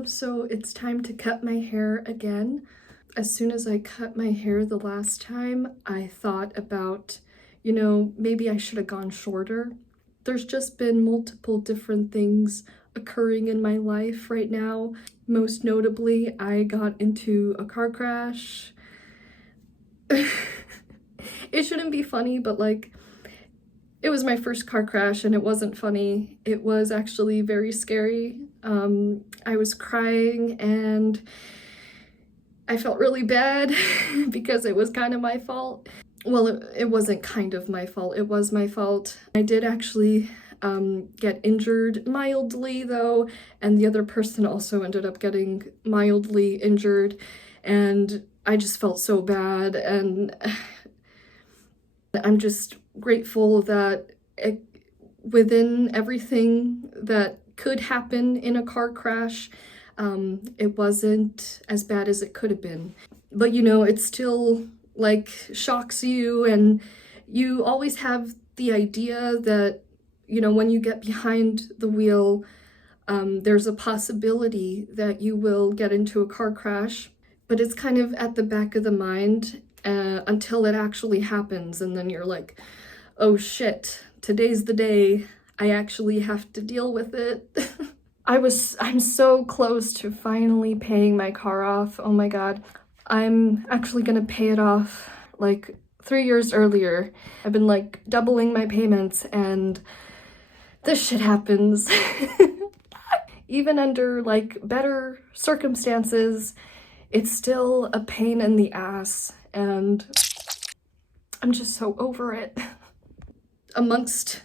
Hello, so it's time to cut my hair again. As soon as I cut my hair the last time, I thought about, maybe I should have gone shorter. There's just been multiple different things occurring in my life right now. Most notably, I got into a car crash. It shouldn't be funny, but like, it was my first car crash and it wasn't funny. It was actually very scary. I was crying and I felt really bad because it was kind of my fault. Well, it wasn't kind of my fault, it was my fault. I did actually get injured mildly though, and the other person also ended up getting mildly injured, and I just felt so bad, and I'm just grateful that within everything that could happen in a car crash, it wasn't as bad as it could have been. But it still like shocks you, and you always have the idea that, when you get behind the wheel, there's a possibility that you will get into a car crash, but it's kind of at the back of the mind until it actually happens, and then you're like, oh shit, today's the day. I actually have to deal with it. I'm so close to finally paying my car off. Oh my god. I'm actually gonna pay it off like 3 years earlier. I've been like doubling my payments and this shit happens. Even under like better circumstances, it's still a pain in the ass, and I'm just so over it. Amongst,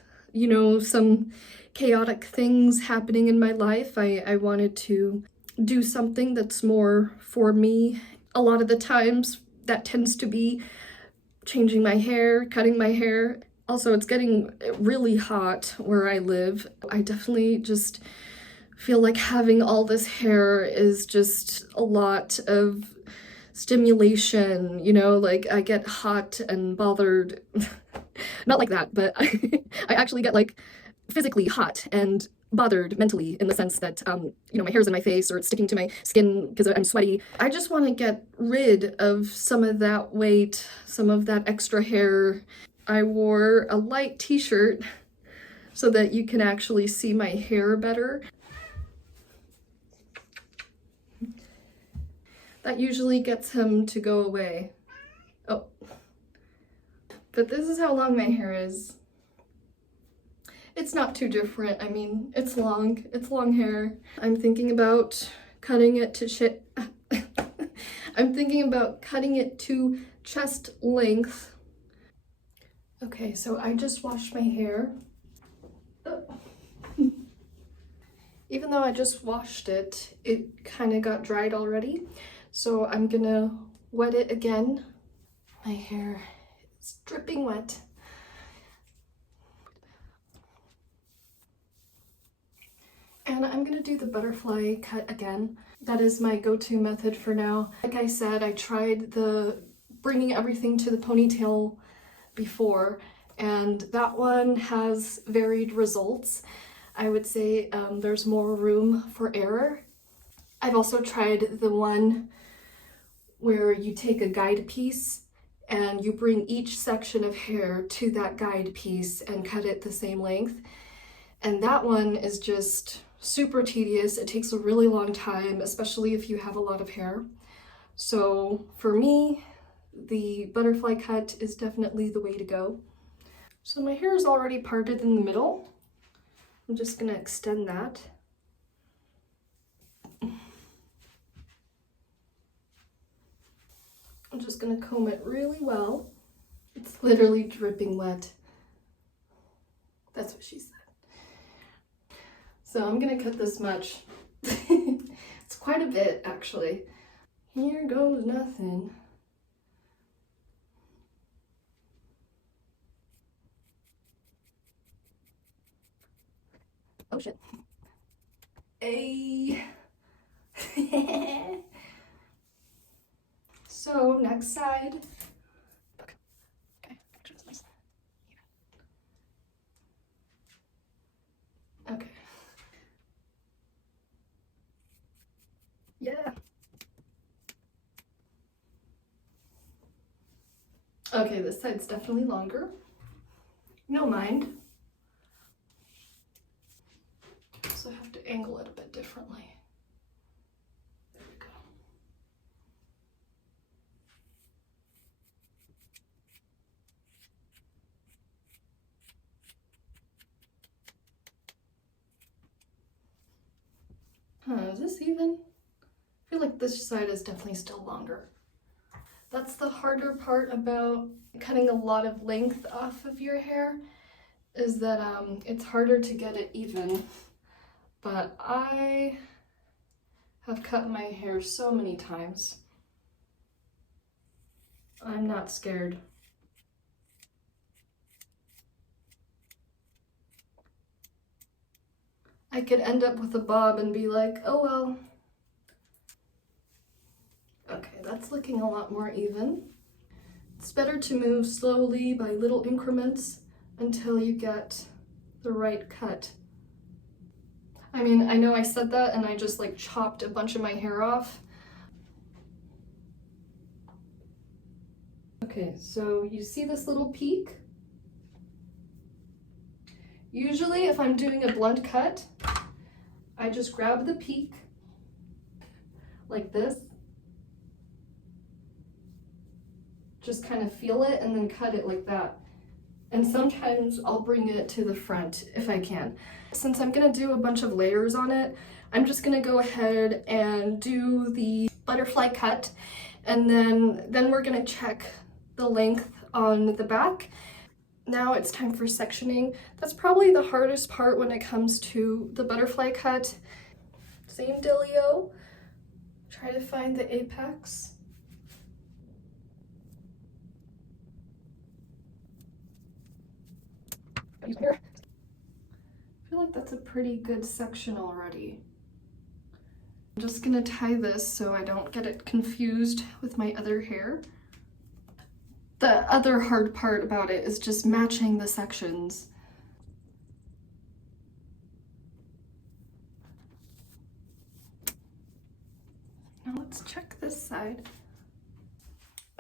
some chaotic things happening in my life, I wanted to do something that's more for me. A lot of the times that tends to be changing my hair, cutting my hair. Also, it's getting really hot where I live. I definitely just feel like having all this hair is just a lot of stimulation, like I get hot and bothered. Not like that, but I actually get like physically hot and bothered mentally, in the sense that, my hair's in my face or it's sticking to my skin because I'm sweaty. I just want to get rid of some of that weight, some of that extra hair. I wore a light t-shirt so that you can actually see my hair better. That usually gets him to go away. Oh. But this is how long my hair is. It's not too different. I mean, it's long hair. I'm thinking about cutting it to I'm thinking about cutting it to chest length. Okay, so I just washed my hair. Even though I just washed it, it kind of got dried already. So I'm gonna wet it again. My hair is dripping wet. And I'm gonna do the butterfly cut again. That is my go-to method for now. Like I said, I tried the bringing everything to the ponytail before, and that one has varied results. I would say there's more room for error. I've also tried the one where you take a guide piece and you bring each section of hair to that guide piece and cut it the same length. And that one is just super tedious. It takes a really long time, especially if you have a lot of hair. So for me, the butterfly cut is definitely the way to go. So my hair is already parted in the middle. I'm just gonna extend that. I'm just gonna comb it really well. It's literally dripping wet. That's what she said. So I'm gonna cut this much. It's quite a bit, actually. Here goes nothing. Oh shit. Hey. So next side. Okay. Okay. Okay, this side's definitely longer. No mind. So I have to angle it a bit differently. There we go. Is this even? I feel like this side is definitely still longer. That's the harder part about cutting a lot of length off of your hair, is that it's harder to get it even. But I have cut my hair so many times. I'm not scared. I could end up with a bob and be like, oh well. Okay, that's looking a lot more even. It's better to move slowly by little increments until you get the right cut. I mean, I know I said that and I just like chopped a bunch of my hair off. Okay, so you see this little peak? Usually if I'm doing a blunt cut, I just grab the peak like this. Just kind of feel it and then cut it like that. And sometimes I'll bring it to the front if I can. Since I'm gonna do a bunch of layers on it, I'm just gonna go ahead and do the butterfly cut, and then we're gonna check the length on the back. Now it's time for sectioning. That's probably the hardest part when it comes to the butterfly cut. Same dealio. Try to find the apex. Use my hair. I feel like that's a pretty good section already. I'm just gonna tie this so I don't get it confused with my other hair. The other hard part about it is just matching the sections. Now let's check this side.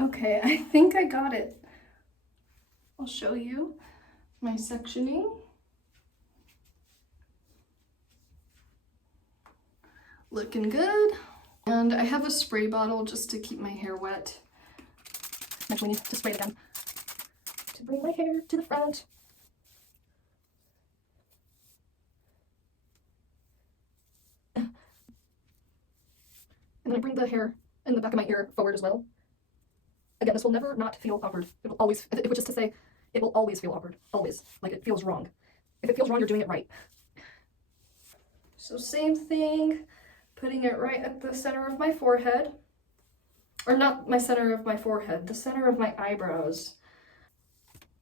Okay, I think I got it. I'll show you my sectioning. Looking good. And I have a spray bottle just to keep my hair wet. Actually need to spray it again to bring my hair to the front. And then I bring the hair in the back of my ear forward as well. Again, this will never not feel awkward. It will always, which is to say, it will always feel awkward. Always. Like it feels wrong. If it feels wrong, you're doing it right. So same thing, putting it right at the center of my forehead. Or not my center of my forehead, the center of my eyebrows.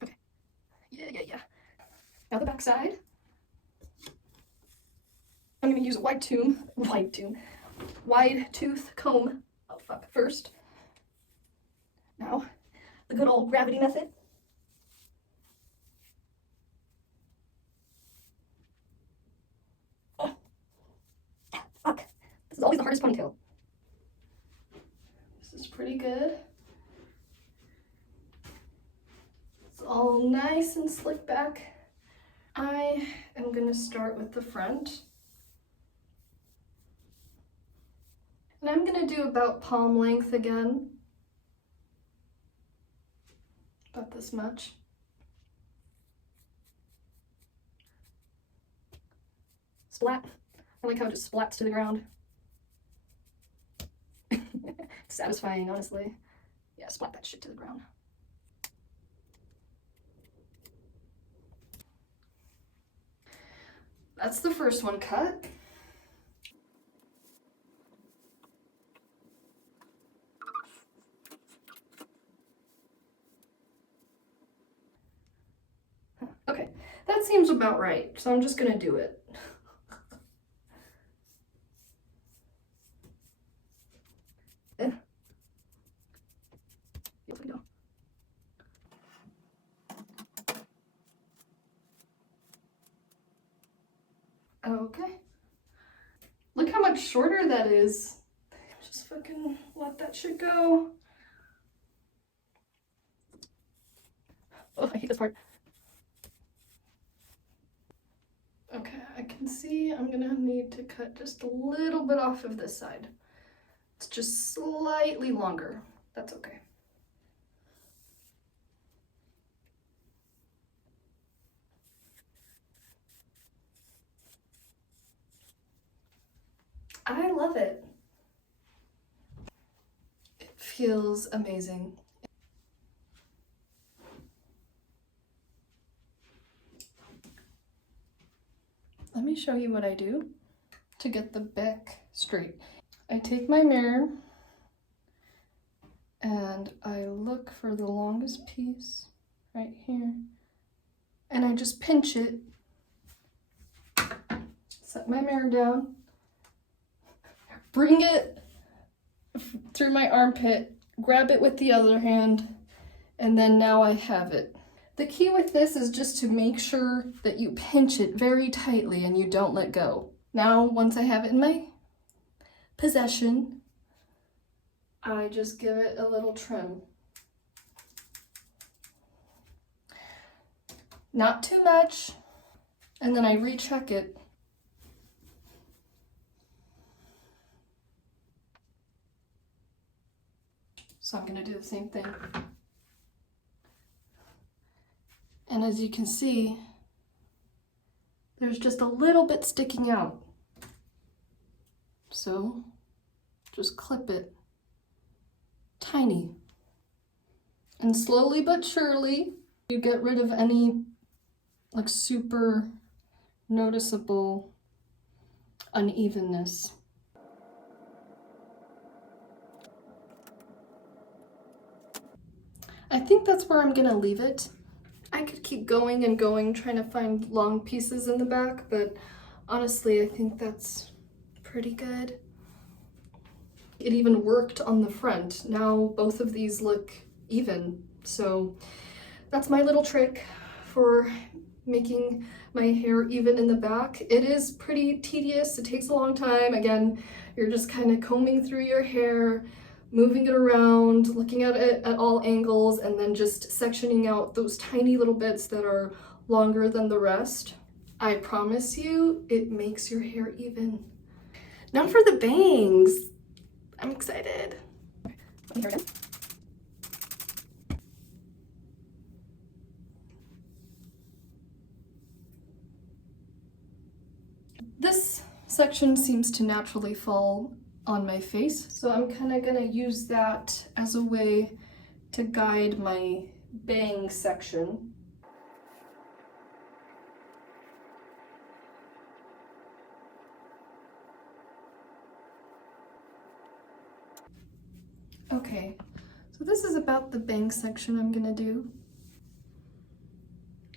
Okay. Yeah. Now the back side. I'm gonna use a wide tooth comb. Oh fuck, first. Now, the good old gravity method. Oh. Fuck. This is always the hardest ponytail. This is pretty good. It's all nice and slick back. I am gonna start with the front. And I'm gonna do about palm length again. About this much. Splat. I like how it just splats to the ground. It's satisfying, honestly. Yeah, splat that shit to the ground. That's the first one cut. Okay, that seems about right, so I'm just gonna do it. Okay. Look how much shorter that is. Just fucking let that shit go. Oh, I hate this part. Okay, I can see I'm gonna need to cut just a little bit off of this side. It's just slightly longer. That's okay. I love it. It feels amazing. Let me show you what I do to get the back straight. I take my mirror and I look for the longest piece right here, and I just pinch it, set my mirror down, bring it through my armpit, grab it with the other hand, and then now I have it. The key with this is just to make sure that you pinch it very tightly and you don't let go. Now, once I have it in my possession, I just give it a little trim. Not too much, and then I recheck it. So I'm gonna do the same thing. And as you can see, there's just a little bit sticking out. So just clip it tiny. And slowly but surely, you get rid of any like super noticeable unevenness. I think that's where I'm gonna leave it. I could keep going and going trying to find long pieces in the back, but honestly, I think that's pretty good. It even worked on the front. Now both of these look even. So that's my little trick for making my hair even in the back. It is pretty tedious. It takes a long time. Again, you're just kind of combing through your hair, moving it around, looking at it at all angles, and then just sectioning out those tiny little bits that are longer than the rest. I promise you, it makes your hair even. Now for the bangs. I'm excited. Let me hear it. This section seems to naturally fall on my face, so I'm kind of gonna use that as a way to guide my bang section. Okay, so this is about the bang section I'm gonna do.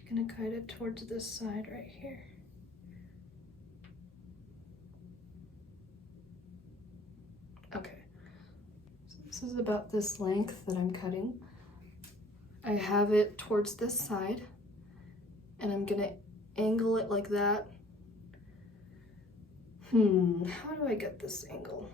I'm gonna guide it towards this side right here. Okay, so this is about this length that I'm cutting. I have it towards this side, and I'm gonna angle it like that. How do I get this angle?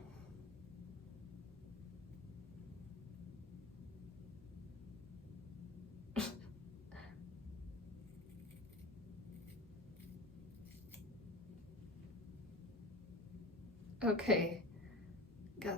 Okay, got.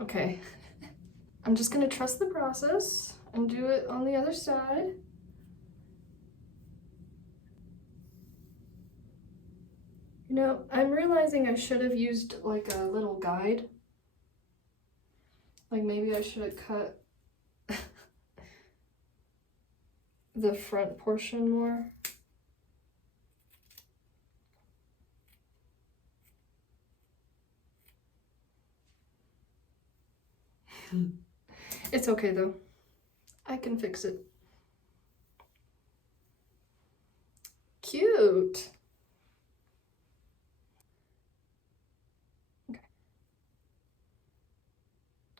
Okay, I'm just gonna trust the process and do it on the other side. You know, I'm realizing I should have used like a little guide. Like maybe I should have cut the front portion more. It's okay though. I can fix it. Cute. Okay.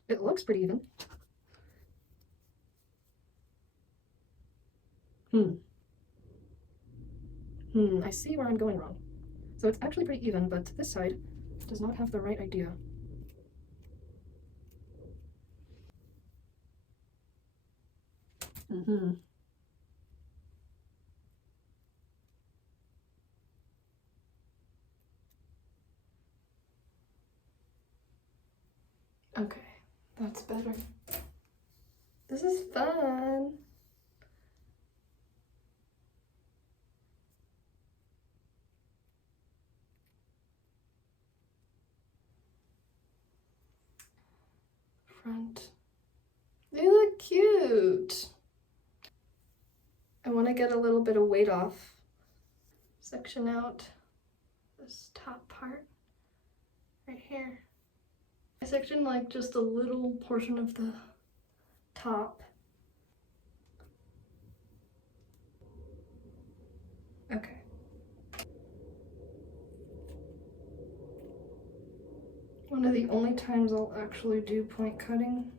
It looks pretty even. I see where I'm going wrong. So it's actually pretty even, but this side does not have the right idea. Okay, that's better. This is fun. Front. They look cute. I want to get a little bit of weight off. Section out this top part right here. I section like just a little portion of the top. Okay. One of the only times I'll actually do point cutting.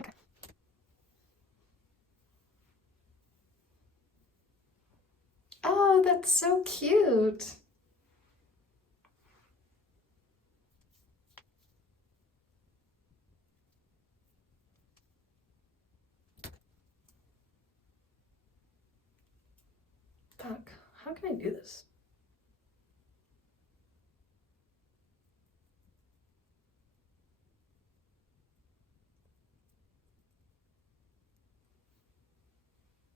Okay. Oh, that's so cute. Fuck, how can I do this?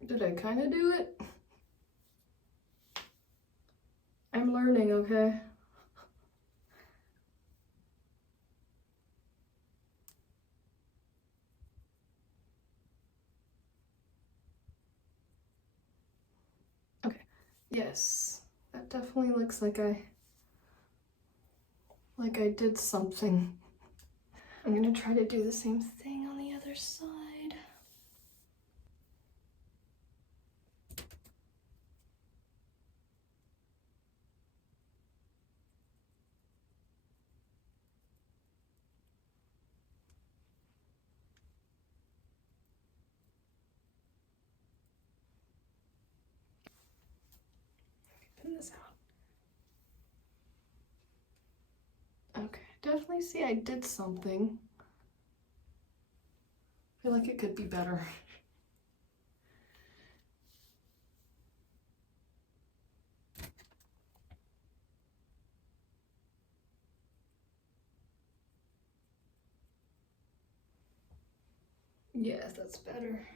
Did I kind of do it? I'm learning, okay? Okay, yes, that definitely looks like I did something. I'm gonna try to do the same thing on the other side. Pin this out. Okay, definitely see I did something. I feel like it could be better. Yes, that's better.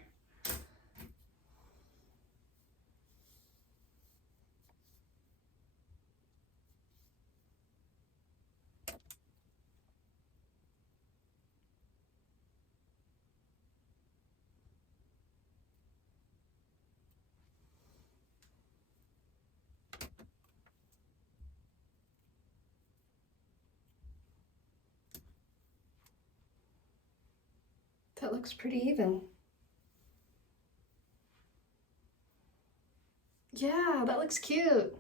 That looks pretty even. Yeah, that looks cute.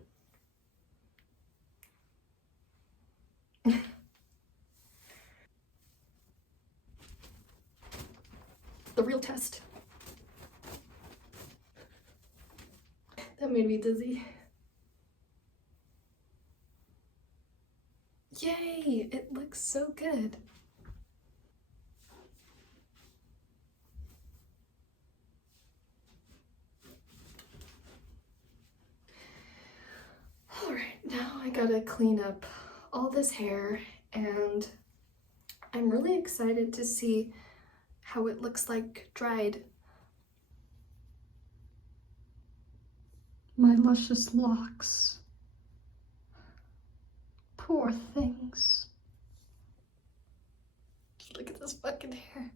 The real test. That made me dizzy. Yay, it looks so good. All right, now I gotta clean up all this hair, and I'm really excited to see how it looks like dried. My luscious locks. Poor things. Look at this fucking hair.